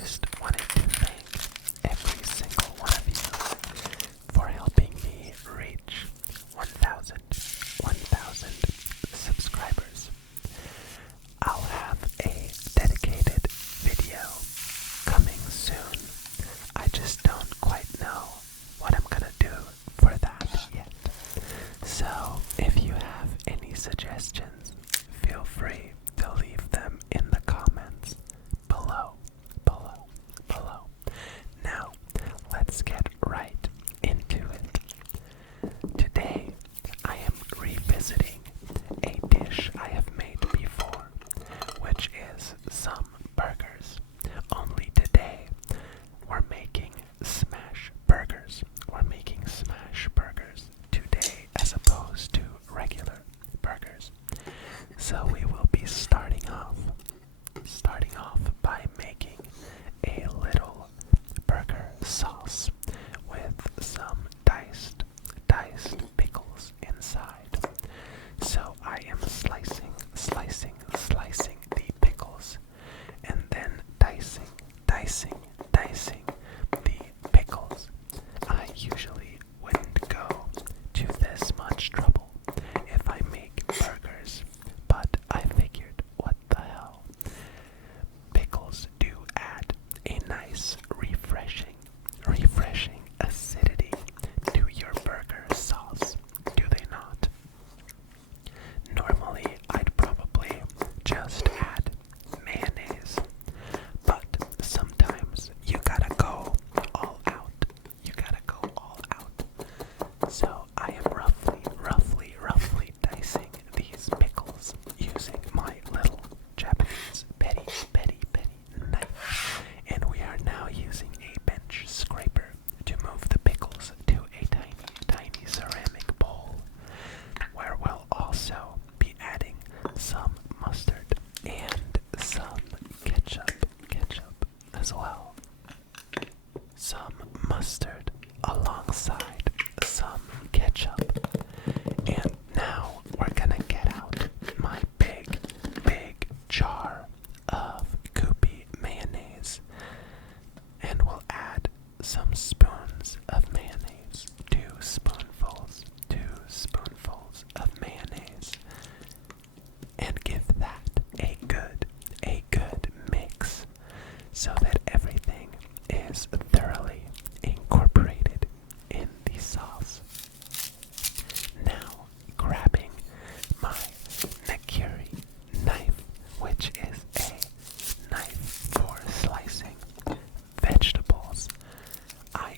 just wanted to thank every single one of you for helping me reach 1,000 subscribers. I'll have a dedicated video coming soon. I just don't quite know what I'm gonna do for that yet. So if you have any suggestions, feel free to leave them in the comments below. Now, let's get right into it. Today, I am revisiting a dish I have made before, which is some burgers. Only today, we're making smash burgers. We're making smash burgers today as opposed to regular burgers. So we will be starting off by making a little burger sauce with some diced pickles inside. So I am slicing the pickles and then dicing the pickles. I usually wouldn't go to this much trouble if I make burgers, but I figured, what the hell? Pickles do add a nice refreshing acidity to your burger sauce, do they not? Normally, I'd probably just add mayonnaise, but sometimes you gotta go all out. So I am roughly dicing these pickles using my little Japanese petty knife. And we are now using a bench scraper to move the pickles to a tiny ceramic bowl, where we'll also be adding some mustard and some ketchup as well. Some mustard alongside some ketchup. And now we're gonna get out my big jar of goopy mayonnaise, and we'll add some spoons of mayonnaise, two spoonfuls of mayonnaise, and give that a good mix so that everything is thoroughly incorporated in the sauce. Now, grabbing my Nakiri knife, which is a knife for slicing vegetables, I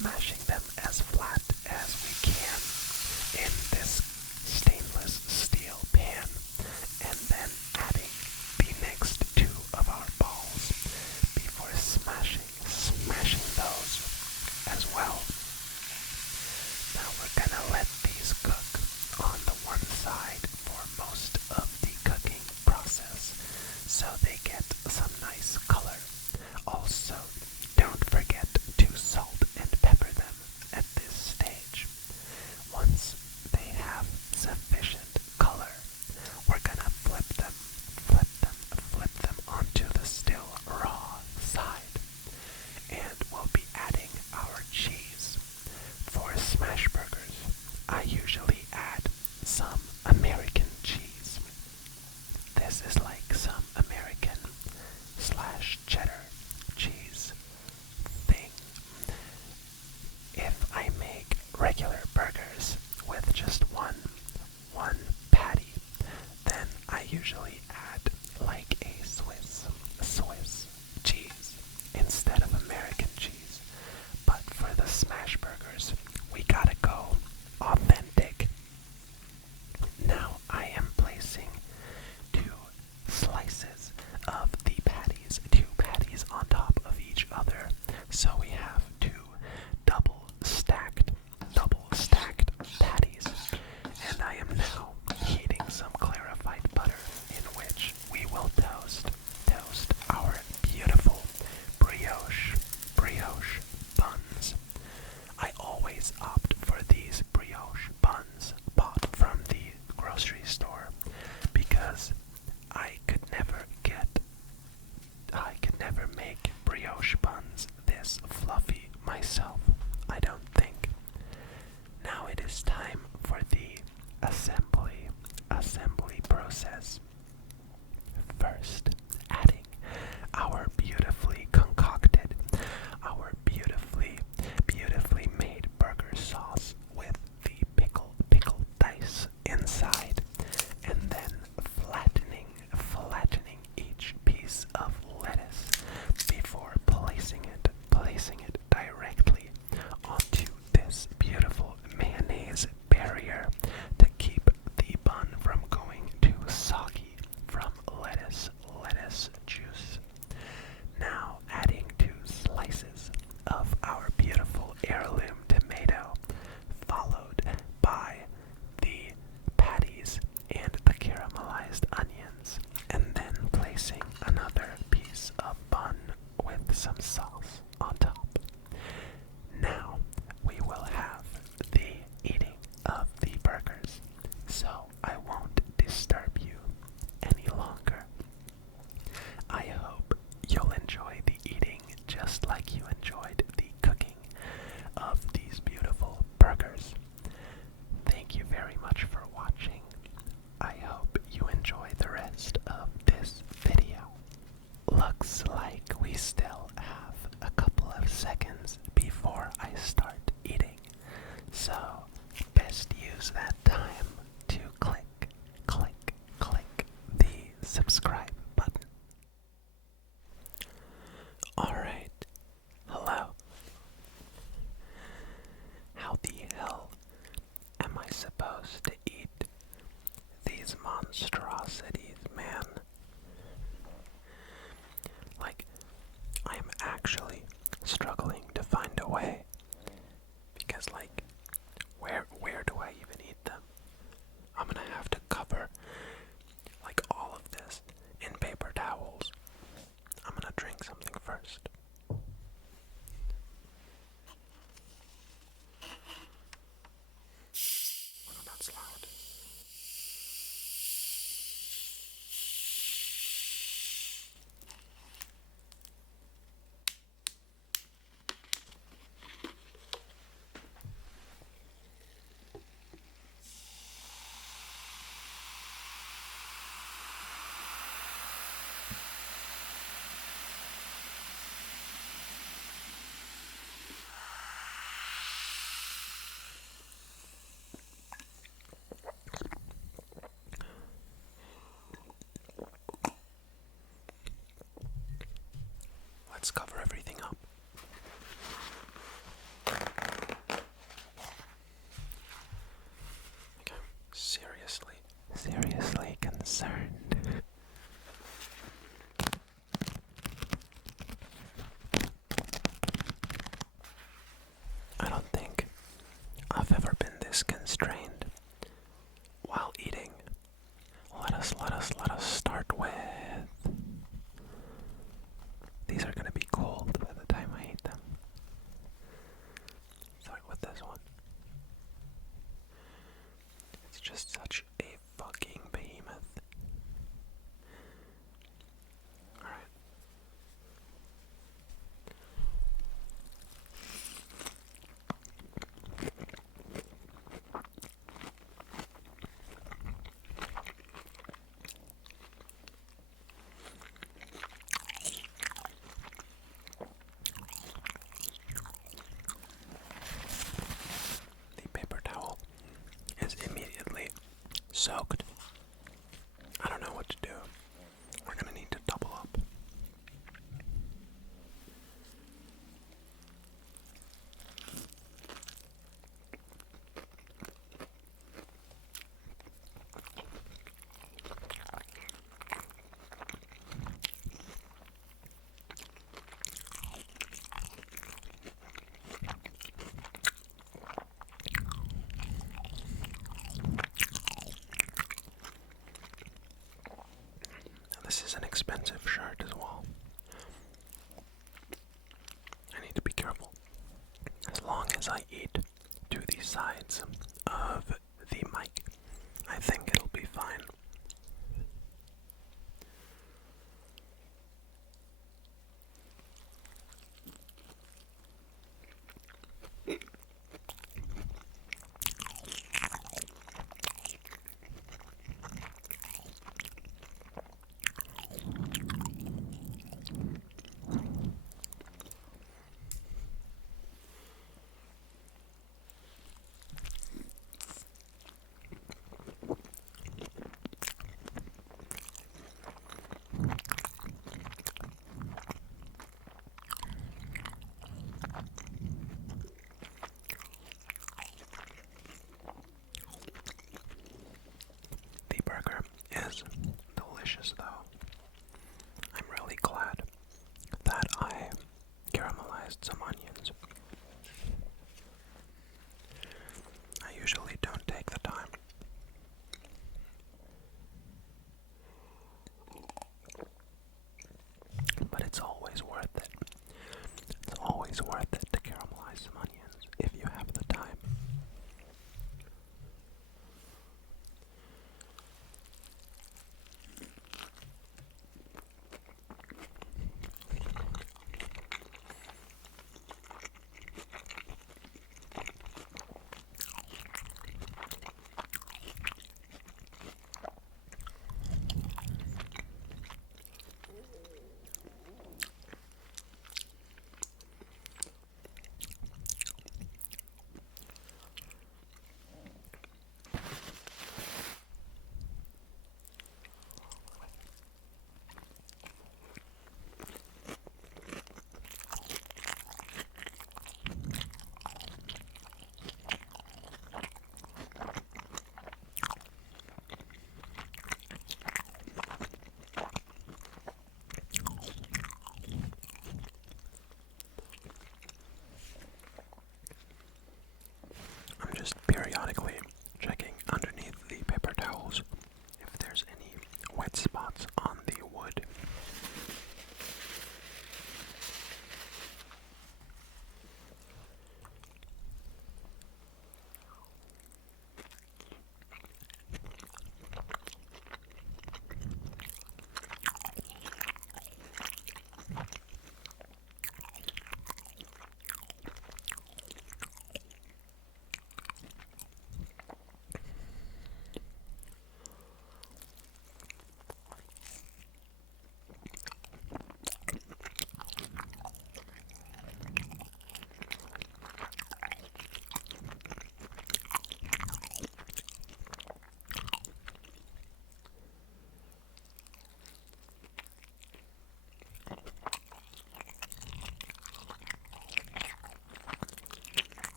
smashing them as flat as we can in this stainless steel pan, and then adding the next two of our balls before smashing those as well. Now we're gonna let these cook on the one side for most of the cooking process so they get some nice color. Also, don't forget to salt and pepper them at this stage. seriously concerned. I don't think I've ever been this constrained while eating. Let us start with. These are gonna be cold by the time I eat them. Start with this one. It's just such a fucking behemoth. Alright. The paper towel is immediately soaked. I don't know what to do. We're gonna need to double up. This is an expensive shirt as well. I need to be careful. As long as I eat to the sides of the mic, I think it'll be fine.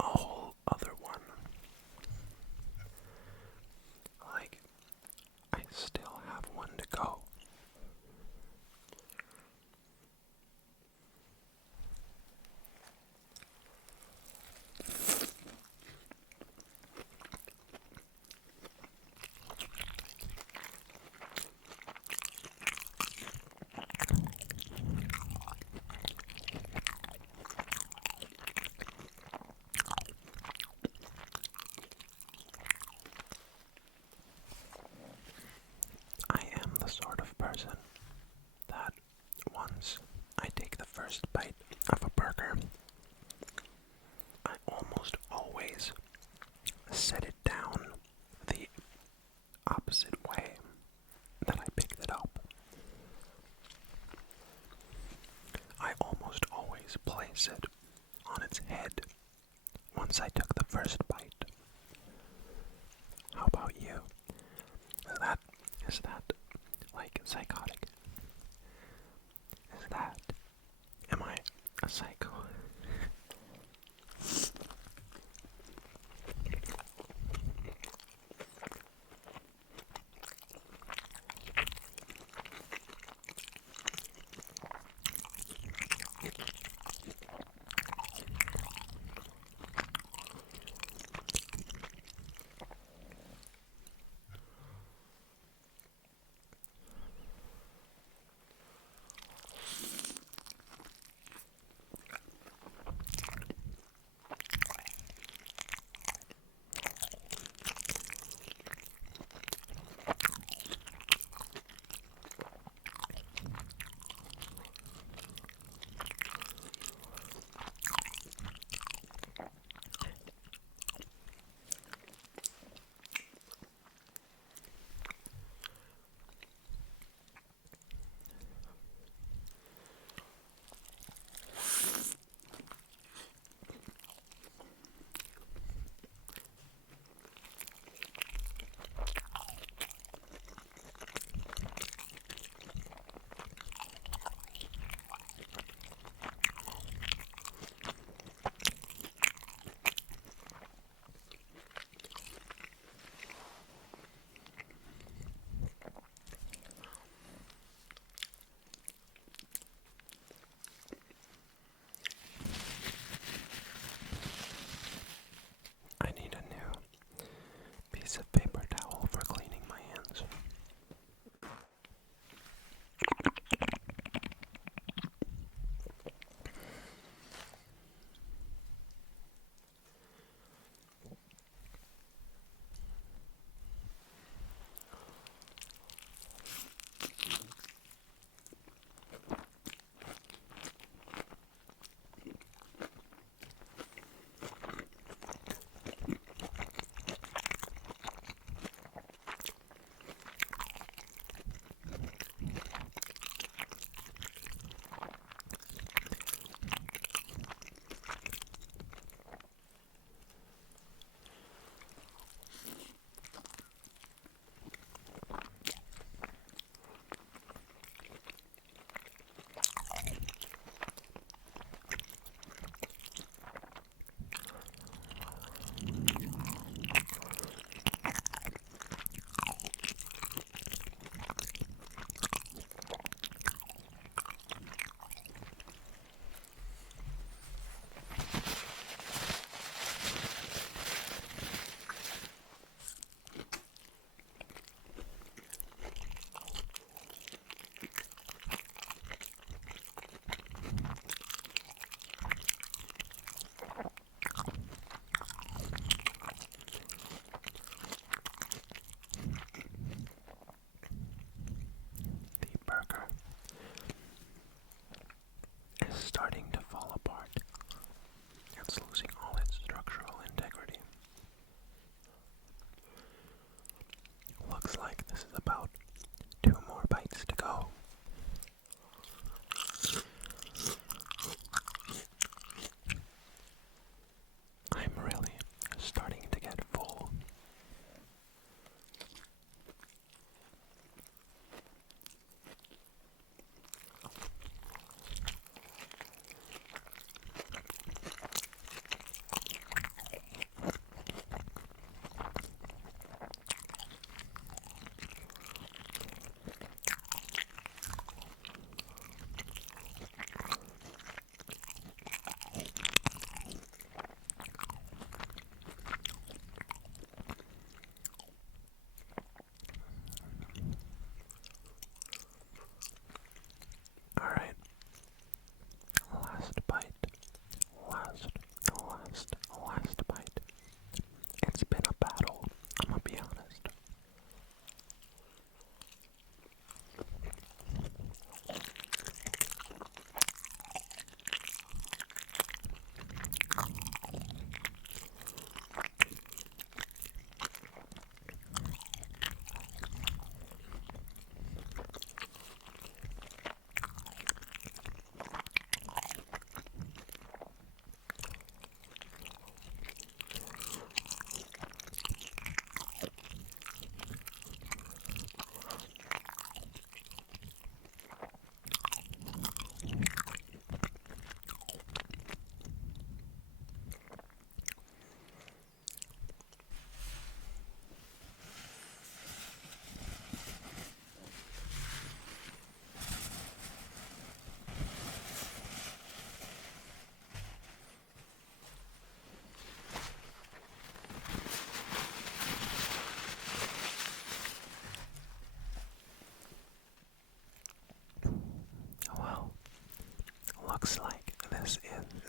a whole other one. Like, I still have one to go. I am the sort of person that once I take the first bite of a burger, I almost always set it down the opposite way that I picked it up. I almost always place it on its head once I took the first bite. How about you? Is that like psychotic? Am I a psycho? I need a new piece of paper towel for cleaning my hands. Starting to fall apart. It's losing all its structural integrity. Looks like this is about 2 more bites to go. I'm really starting to get full. is in